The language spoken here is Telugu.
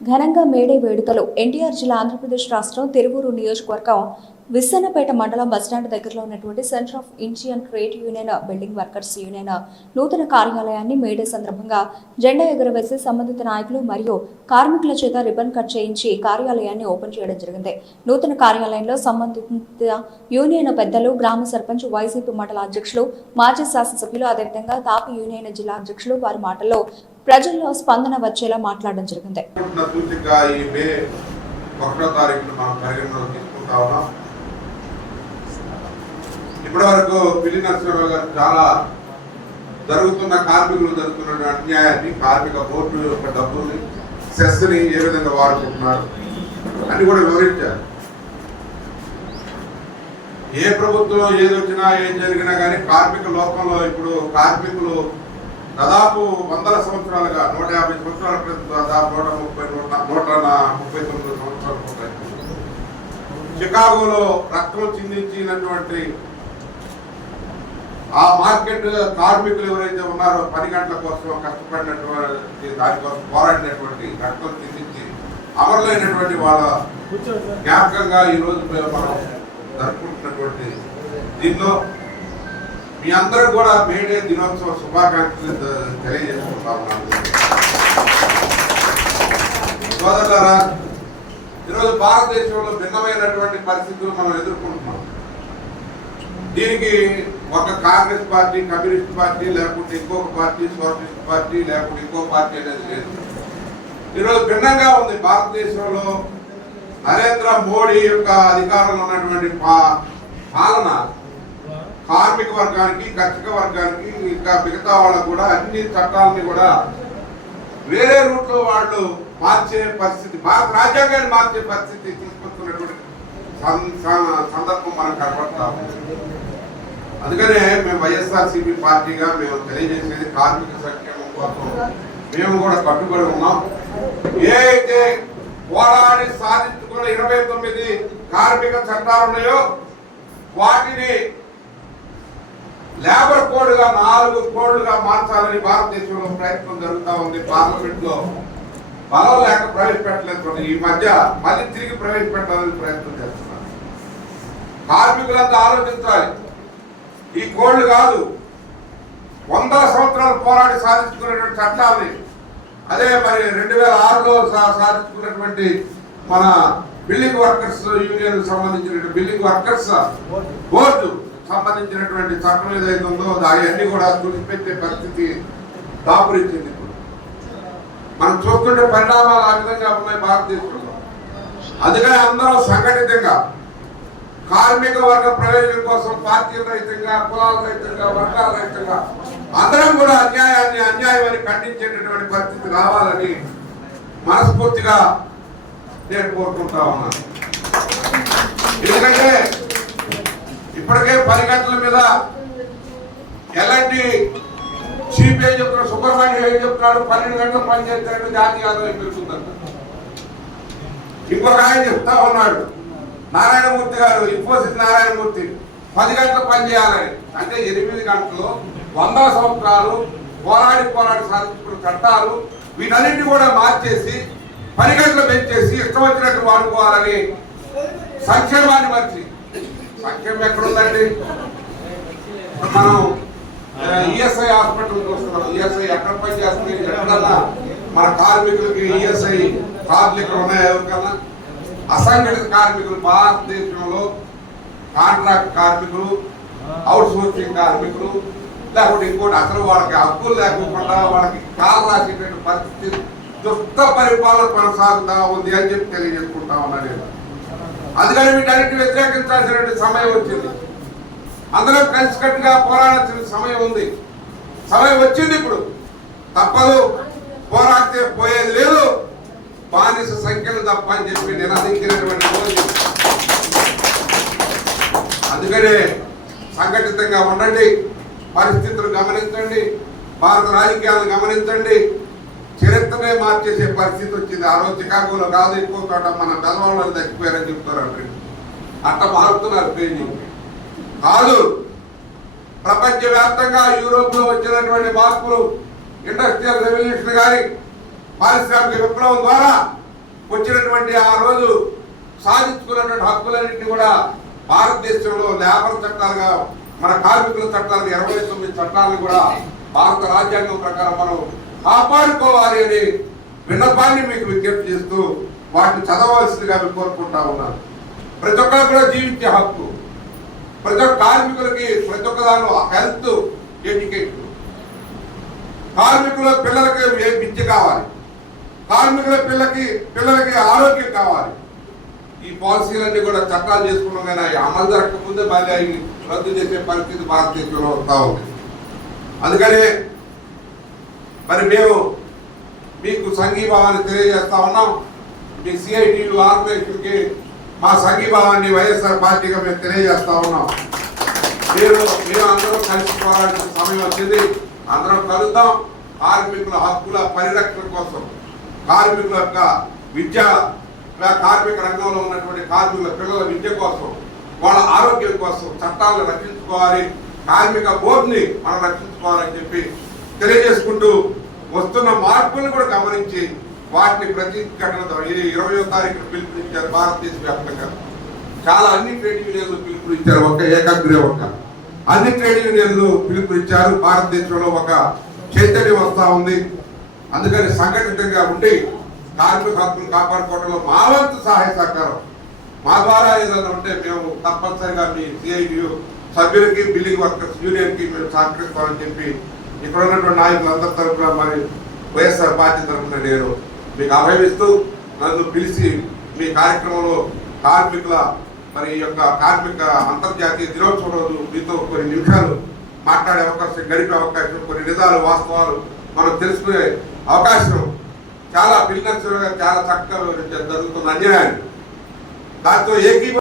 ఘనంగా మేడే వేడుకలు ఎన్టీఆర్ జిల్లా ఆంధ్రప్రదేశ్ రాష్ట్రం తిరువూరు నియోజకవర్గం విస్సన్నపేట మండలం బస్టాండ్ దగ్గరలో ఉన్నటువంటి centre of Indian trade union building workers union నూతన కార్యాలయాన్ని మేడే సందర్భంగా జెండా ఎగురవేసి సంబంధిత నాయకులు మరియు కార్మికుల చేత రిబన్ కట్ చేయించి కార్యాలయాన్ని ఓపెన్ చేయడం జరిగింది. నూతన కార్యాలయంలో సంబంధిత యూనియన్ పెద్దలు, గ్రామ సర్పంచ్, వైసీపీ మండల అధ్యక్షులు, మాజీ శాసనసభ్యులు, అదేవిధంగా తాపీ యూనియన్ జిల్లా అధ్యక్షులు వారి మాటల్లో ప్రజల్లో స్పందన వచ్చేలా మాట్లాడడం జరిగింది. ఇప్పటి వరకు పిల్లి నరసింహారావు గారు చాలా కార్మికులు జరుగుతున్న అన్యాయాన్ని, కార్మిక బోర్డు యొక్క డబ్బుల్ని, సెస్ని ఏ విధంగా వాడుకుంటున్నారు అని కూడా వివరించారు. ఏ ప్రభుత్వం ఏది వచ్చినా ఏం జరిగినా కానీ కార్మిక లోకంలో ఇప్పుడు కార్మికులు దాదాపు 100 సంవత్సరాలుగా 150 సంవత్సరాల క్రితం దాదాపు 139 సంవత్సరాలు ఉంటాయి. చికాగోలో రక్తం చిందించినటువంటి ఆ మార్కెట్ కార్మికులు ఎవరైతే ఉన్నారో 10 గంటల కోసం కష్టపడినటువంటి దానికోసం పోరాడినటువంటి రక్తం చిందించి అమరులైనటువంటి వాళ్ళ జ్ఞాపకంగా ఈరోజు మనం జరుపుకుంటున్నటువంటి దీనిలో మీ అందరూ కూడా మేడే దినోత్సవ శుభాకాంక్షలు తెలియజేసుకుంటా ఉన్నాను. సోదరులారా, ఈరోజు భారతదేశంలో భిన్నమైనటువంటి పరిస్థితులు మనం ఎదుర్కొంటున్నాం. దీనికి ఒక కాంగ్రెస్ పార్టీ, కమ్యూనిస్ట్ పార్టీ, లేకుంటే ఇంకొక పార్టీ, సోషలిస్ట్ పార్టీ, లేకుంటే ఇంకో పార్టీ అనేది లేదు. ఈరోజు భిన్నంగా ఉంది. భారతదేశంలో నరేంద్ర మోడీ యొక్క అధికారంలో ఉన్నటువంటి పాలన కార్మిక వర్గానికి, కర్షక వర్గానికి, ఇంకా మిగతా వాళ్ళకు కూడా అన్ని చట్టాలని కూడా వేరే రూట్లో వాళ్ళు మార్చే పరిస్థితి, భారత రాజ్యాంగాన్ని మార్చే పరిస్థితి తీసుకొస్తున్నటువంటి సందర్భం మనం కనపడతాము. అందుకనే మేము వైఎస్ఆర్సీపీ పార్టీగా మేము తెలియజేసేది కార్మిక సంక్షేమం కోసం మేము కూడా కట్టుబడి ఉన్నాం. ఏ అయితే పోరాడి సాధించుకున్న 29 కార్మిక చట్టాలు ఉన్నాయో వాటిని లేబర్ కోడ్గా 4 కోడ్లుగా మార్చాలని భారతదేశంలో ప్రయత్నం జరుగుతూ ఉంది. పార్లమెంట్ లో బలం లేక ప్రవేశపెట్టలేదు. ఈ మధ్య మళ్ళీ తిరిగి ప్రవేశపెట్టాలని ప్రయత్నం చేస్తున్నారు. కార్మికులంతా ఆలోచించాలి. ఈ కోడ్లు కాదు, 100 సంవత్సరాలు పోరాడి సాధించుకున్నటువంటి చట్టాలని, అదే మరి 2006లో సాధించుకున్నటువంటి మన బిల్డింగ్ వర్కర్స్ యూనియన్ సంబంధించిన బిల్డింగ్ వర్కర్స్ బోర్డు సంబంధించినటువంటి చట్టం ఏదైతే ఉందో అవన్నీ కూడా తుడిచిపెట్టే పరిస్థితి దాపురించింది. ఇప్పుడు మనం చూస్తుంటే పరిణామాలు ఆ విధంగా ఉన్నాయి భారతదేశంలో. అందుకని అందరూ సంఘటితంగా కార్మిక వర్గ ప్రయోజనం కోసం పార్టీల రహితంగా, కులాల రహితంగా, వర్గాల రహితంగా అందరం కూడా అన్యాయాన్ని ఖండించేటటువంటి పరిస్థితి రావాలని మనస్ఫూర్తిగా నేను కోరుకుంటా ఉన్నాను. ఎందుకంటే ఇప్పటికే 10 గంటల మీద ఎలాంటి చీఫ్ ఏం చెప్తున్నాడు, సుబ్రహ్మణ్యం ఏం చెప్తున్నాడు, 12 గంటలు పనిచేస్తాడు, జాతీయ ఆదాయం పెరుగుతుందంట. ఇంకొక ఆయన చెప్తా ఉన్నాడు, నారాయణమూర్తి గారు, ఇన్ఫోసిస్ నారాయణమూర్తి 10 గంటలు పనిచేయాలని. అంటే 8 గంటలు 100 సంవత్సరాలు పోరాడి సాధించుకున్న చట్టాలు వీటన్నింటినీ కూడా మార్చేసి 10 గంటలు పెంచేసి ఇష్టం వచ్చినట్టు వాడుకోవాలని సంక్షేమాన్ని మర్చి, సంక్షేమం ఎక్కడుందండి? మనం ఈఎస్ఐ హాస్పిటల్ చూస్తున్నాం. ఈఎస్ఐ ఎక్కడ పనిచేస్తుంది? ఎక్కడన్నా మన కార్మికులకి ఈఎస్ఐ కార్డులు ఇక్కడ ఉన్నాయా? ఎవరికన్నా? అసంఘటిత కార్మికులు భారతదేశంలో కాంట్రాక్ట్ కార్మికులు, అవుట్ సోర్సింగ్ కార్మికులు, లేకుంటే ఇంకోటి అసలు వాళ్ళకి హక్కులు లేకుండా వాళ్ళకి కాలు రాసేటువంటి పరిస్థితి, దుష్ట పరిపాలన కొనసాగుతా ఉంది అని చెప్పి తెలియజేసుకుంటా ఉన్నాడు. అందుకని వీటన్నిటిని వ్యతిరేకించాల్సిన సమయం వచ్చింది. అందరం కలిసికట్టుగా పోరాడాల్సిన సమయం ఉంది. సమయం వచ్చింది. ఇప్పుడు తప్పదు, పోరాడితే పోయేది లేదు, బానిస సంఖ్యలు తప్ప అని చెప్పి నినదించినటువంటి రోజు. అందుకనే సంఘటితంగా ఉండండి, పరిస్థితులు గమనించండి, భారత రాజకీయాలను గమనించండి. చరిత్రనే మార్చేసే పరిస్థితి వచ్చింది. ఆ రోజు చికాగోలో కాదు, ఎక్కువ చోట మన బెల్వాళ్ళని తగ్గిపోయారని చెప్తారు. అట్ట మారుతున్నారు పేజీ కాదు. ప్రపంచవ్యాప్తంగా యూరోప్ లో వచ్చినటువంటి మార్పులు, ఇండస్ట్రియల్ రెవల్యూషన్ గారి పారిశ్రామిక విప్లవం ద్వారా వచ్చినటువంటి ఆ రోజు సాధించుకున్నటువంటి హక్కులన్నింటినీ కూడా భారతదేశంలో లేబర్ చట్టాలుగా మన కార్మికుల చట్టాలు 29 చట్టాలను కూడా భారత రాజ్యాంగం ప్రకారం మనం కాపాడుకోవాలి అనే విన్నపాన్ని మీకు విజ్ఞప్తి చేస్తూ వాటిని చదవలసిందిగా మేము కోరుకుంటా ఉన్నాను. ప్రతి ఒక్కరు కూడా జీవించే హక్కు, ప్రతి ఒక్క కార్మికులకి ప్రతి ఒక్క దానిలో హెల్త్ ఎడ్యుకేషన్, కార్మికుల పిల్లలకి విద్య కావాలి, కార్మికుల పిల్లలకి ఆరోగ్యం కావాలి. ఈ పాలసీలన్నీ కూడా చట్టాలు చేసుకున్నాం కానీ అవి అమలు జరగకముందే మళ్ళీ అవి రద్దు చేసే పరిస్థితి భారతదేశంలో వస్తూ ఉంది. అందుకనే మరి మేము మీకు సంఘీభావాన్ని తెలియజేస్తా ఉన్నాం. మీ సిఐటిలు ఆర్గనైజేషన్కి మా సంఘీభావాన్ని వైఎస్ఆర్ పార్టీగా మేము తెలియజేస్తా ఉన్నాం. మేము అందరం కలిసి పోరాడాల్సిన సమయం వచ్చింది. అందరం కలుద్దాం. కార్మికుల హక్కుల పరిరక్షణ కోసం, కార్మికుల యొక్క విద్య, కార్మిక రంగంలో ఉన్నటువంటి కార్మికుల పిల్లల విద్య కోసం, వాళ్ళ ఆరోగ్యం కోసం చట్టాలను రక్షించుకోవాలి, కార్మిక బోర్డుని మనం రక్షించుకోవాలని చెప్పి తెలియజేసుకుంటూ వస్తున్న మార్పులను కూడా గమనించి వాటిని ప్రతిఘటనతో ఈ 20వ తారీఖున పిలుపునిచ్చారు. భారతదేశ వ్యాప్తంగా చాలా అన్ని ట్రేడ్ యూనియన్లు పిలుపునిచ్చారు. ఒక ఏకాగ్రే ఒక అన్ని ట్రేడ్ యూనియన్లు పిలుపునిచ్చారు. భారతదేశంలో ఒక చైతన్యం వస్తూ ఉంది. అందుకని సంఘటితంగా ఉండి కార్మిక హక్కులు కాపాడుకోవడంలో మా వంతు సహాయ సహకారం మా ద్వారా ఏదైనా ఉంటే మేము తప్పనిసరిగా మీ సిఐటియు సభ్యులకి, బిల్డింగ్ వర్కర్స్ యూనియన్కి మేము సహకరిస్తామని చెప్పి ఇక్కడ ఉన్నటువంటి నాయకులందరి తరఫున మరి వైఎస్ఆర్ పార్టీ తరఫున నేను మీకు అభయమిస్తూ నన్ను పిలిచి మీ కార్యక్రమంలో కార్మికుల మరి ఈ యొక్క కార్మిక అంతర్జాతీయ దినోత్సవం రోజు మీతో కొన్ని నిమిషాలు మాట్లాడే అవకాశం, గడిపే అవకాశం, కొన్ని నిజాలు వాస్తవాలు మనం తెలుసుకునే అవకాశం చాలా పిల్లలు చాలా చక్కగా జరుగుతున్న అన్యాయాన్ని దాంతో